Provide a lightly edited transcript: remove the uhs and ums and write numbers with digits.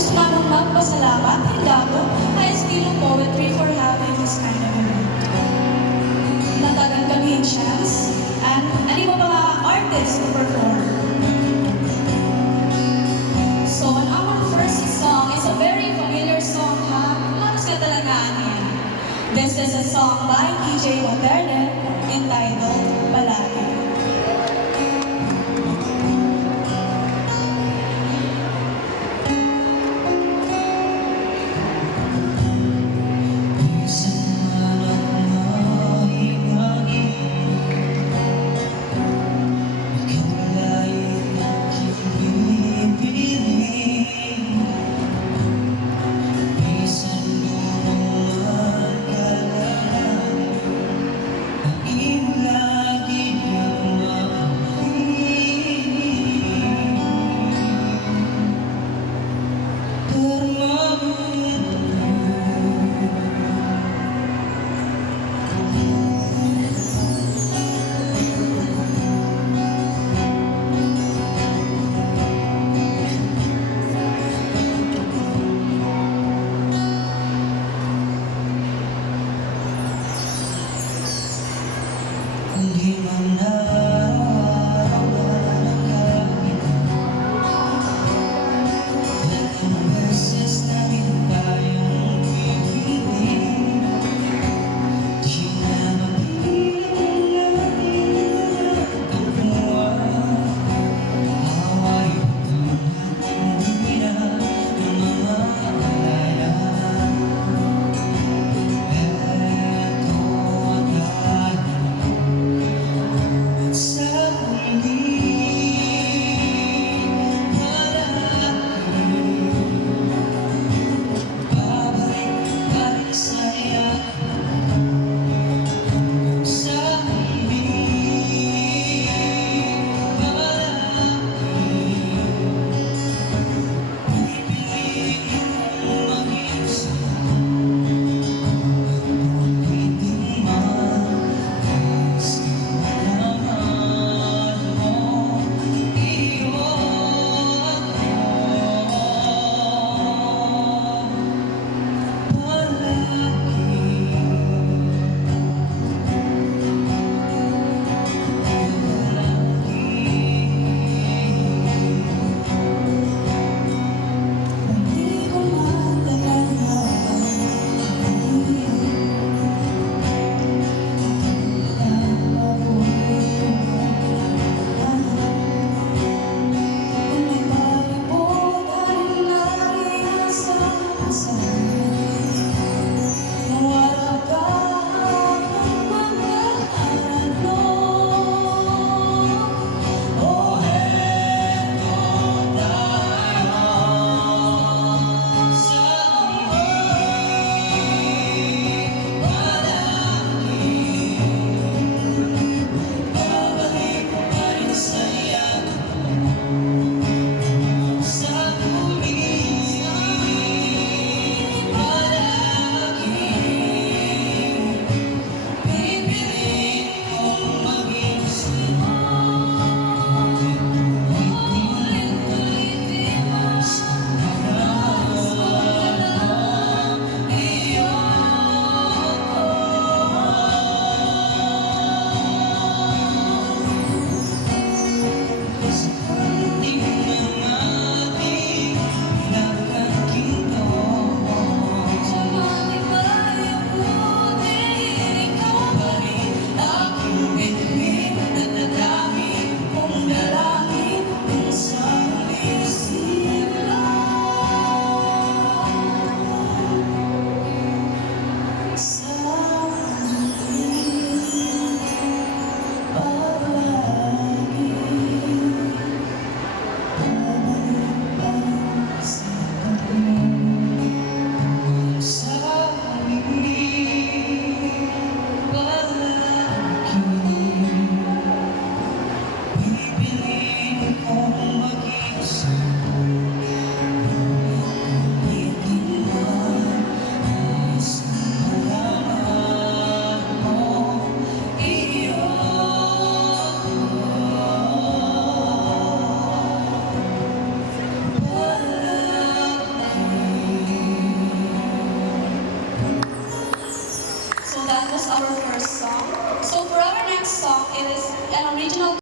gusto namin magpasalamat kay Gabo High School of Poetry for having this kind of event. Natagan kami yung chance and iba mga artists to perform. So on our first song, it's a very familiar song ha. Halos ka talagaan yan. This is a song by DJ Waterne entitled Palagi. that was our first song.